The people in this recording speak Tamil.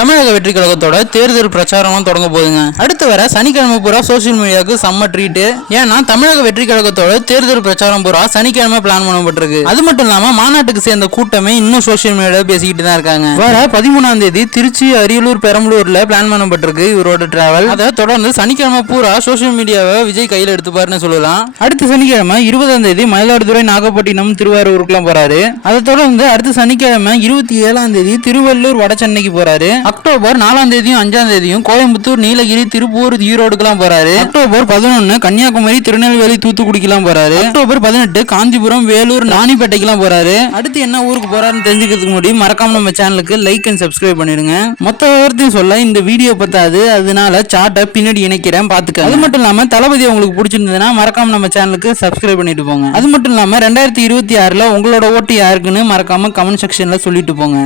தமிழக வெற்றி கழகத்தோட தேர்தல் பிரச்சாரம் தொடங்க போகுதுங்க. அடுத்து வர சனிக்கிழமை பூரா சோசியல் மீடியாவுக்கு செம்ம ட்ரீட். ஏன்னா தமிழக வெற்றி கழகத்தோட தேர்தல் பிரச்சாரம் பூரா சனிக்கிழமை பிளான் பண்ணப்பட்டிருக்கு. அது மட்டும் இல்லாம மாநாட்டுக்கு சேர்ந்த கூட்டமே இன்னும் சோசியல் மீடியாவில் பேசிக்கிட்டு தான் இருக்காங்க. வர 13ஆம் தேதி திருச்சி, அரியலூர், பெரம்பலூர்ல பிளான் பண்ணப்பட்டிருக்கு இவரோட டிராவல். அதை தொடர்ந்து சனிக்கிழமை பூரா சோசியல் மீடியாவை விஜய் கையில் எடுத்துப்பாருன்னு சொல்லலாம். அடுத்த சனிக்கிழமை 20ஆம் தேதி மயிலாடுதுறை, நாகப்பட்டினம், திருவாரூருக்குலாம் போறாரு. அதை தொடர்ந்து அடுத்த சனிக்கிழமை 27ஆம் தேதி திருவள்ளூர், வட சென்னைக்கு போறாரு. அக்டோபர் 4ஆம் தேதியும் 5ஆம் தேதியும் கோயம்புத்தூர், நீலகிரி, திருப்பூர், ஈரோடுக்குலாம் போறாரு. அக்டோபர் 11 கன்னியாகுமரி, திருநெல்வேலி, தூத்துக்குடிக்கெல்லாம் போறாரு. அக்டோபர் 18 காஞ்சிபுரம், வேலூர், ராணிப்பேட்டைக்கெல்லாம் போறாரு. அடுத்து என்ன ஊருக்கு போறாருன்னு தெரிஞ்சுக்கிறதுக்கு முன்னாடி மறக்காம நம்ம சேனலுக்கு லைக் அண்ட் சப்ஸ்கிரைப் பண்ணிடுங்க. மொத்த விவரத்தையும் சொல்ல இந்த வீடியோ பத்தாது, அதனால சார்ட்டை பின்னாடி இணைக்கிறேன் பாத்துக்க. அது மட்டும் இல்லாம தளபதி உங்களுக்கு பிடிச்சிருந்ததுன்னா மறக்காம நம்ம சேனலுக்கு சப்ஸ்கிரைப் பண்ணிட்டு போங்க. அது மட்டும் இல்லாம 2026ல உங்களோட ஓட்டு யாருக்குன்னு மறக்காம கமெண்ட் செக்ஷன்ல சொல்லிட்டு போங்க.